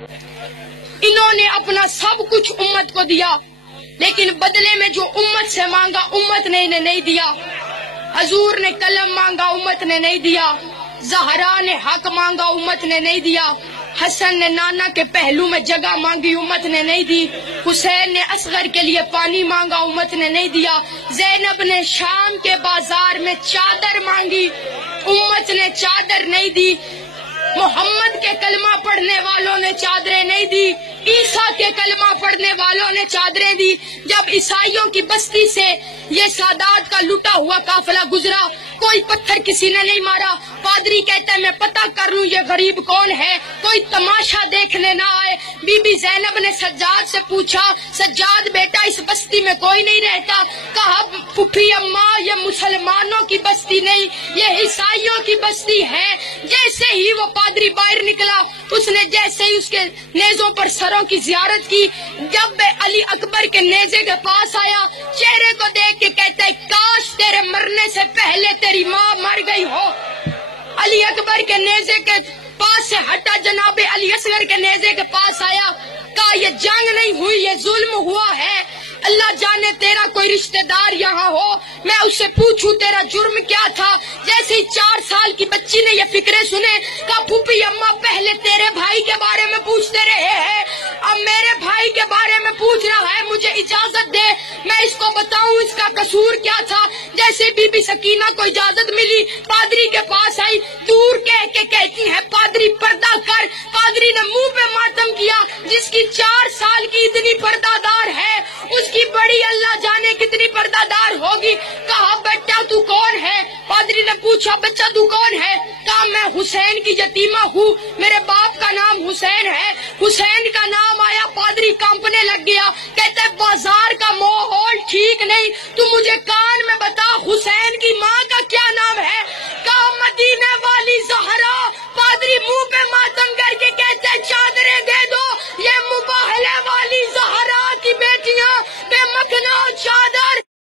इन्होंने अपना सब कुछ उम्मत को दिया, लेकिन बदले में जो उम्मत से मांगा उम्मत ने इन्हें नहीं दिया। हजूर ने कलम मांगा, उम्मत ने नहीं दिया। ज़हरा ने हक मांगा, उम्मत ने नहीं दिया। हसन ने नाना के पहलू में जगह मांगी, उम्मत ने नहीं दी। हुसैन ने असगर के लिए पानी मांगा, उम्मत ने नहीं दिया। ज़ैनब ने शाम के बाजार में चादर मांगी, उम्मत ने चादर नहीं दी। मोहम्मद के कलमा पढ़ने वालों ने चादरें नहीं दी, ईसा के कलमा पढ़ने वालों ने चादरें दी। जब ईसाइयों की बस्ती से ये सादात का लुटा हुआ काफिला गुजरा, कोई पत्थर किसी ने नहीं मारा। पादरी कहता है मैं पता कर लूं ये गरीब कौन है, कोई तमाशा देखने ना आए। बीबी ज़ैनब ने सज्जाद से पूछा, सज्जाद बेटा इस बस्ती में कोई नहीं रहता? कहा फूफी अम्मा ये मुसलमानों की बस्ती नहीं, ये ईसाइयों की बस्ती है। जैसे ही वो पादरी बाहर निकला, उसने जैसे ही उसके नेज़ों पर सरों की जियारत की, जब अली अकबर के नेज़े के पास आया, चेहरे को देख के कहता है काश तेरे मरने से पहले तेरी माँ मर गई हो। अली अकबर के नेज़े के पास से हटा, जनाबे अली असगर के नेज़े के पास आया, कहा ये जंग नहीं हुई, ये जुल्म हुआ है। अल्लाह जाने तेरा कोई रिश्तेदार यहाँ हो, मैं उससे पूछूं तेरा जुर्म क्या था। जैसे ही 4 साल की बच्ची ने ये फिक्रे सुने, कहा फूफी अम्मा पहले तेरे भाई के बारे में पूछते रहे हैं, अब मेरे भाई के बारे में पूछ रहा है, मुझे इजाजत दे मैं इसको बताऊं इसका कसूर क्या था। जैसे बीबी सकीना को इजाजत मिली, पादरी के पास आई, दूर कह के कहती है पादरी पर्दा कर। पादरी ने मुंह पे मातम किया, जिसकी 4 साल की इतनी पर्दादार है, उसकी बड़ी अल्लाह जाने कितनी पर्दादार होगी। कहा बेटा तू कौन है? पादरी ने पूछा बच्चा तू कौन है? कहा मैं हुसैन की यतीमा हूँ, मेरे बाप का नाम हुसैन है। हुसैन का नाम आया, पादरी कांपने लग गया। कहते बाजार का माहौल ठीक नहीं, तू मुझे कान में बता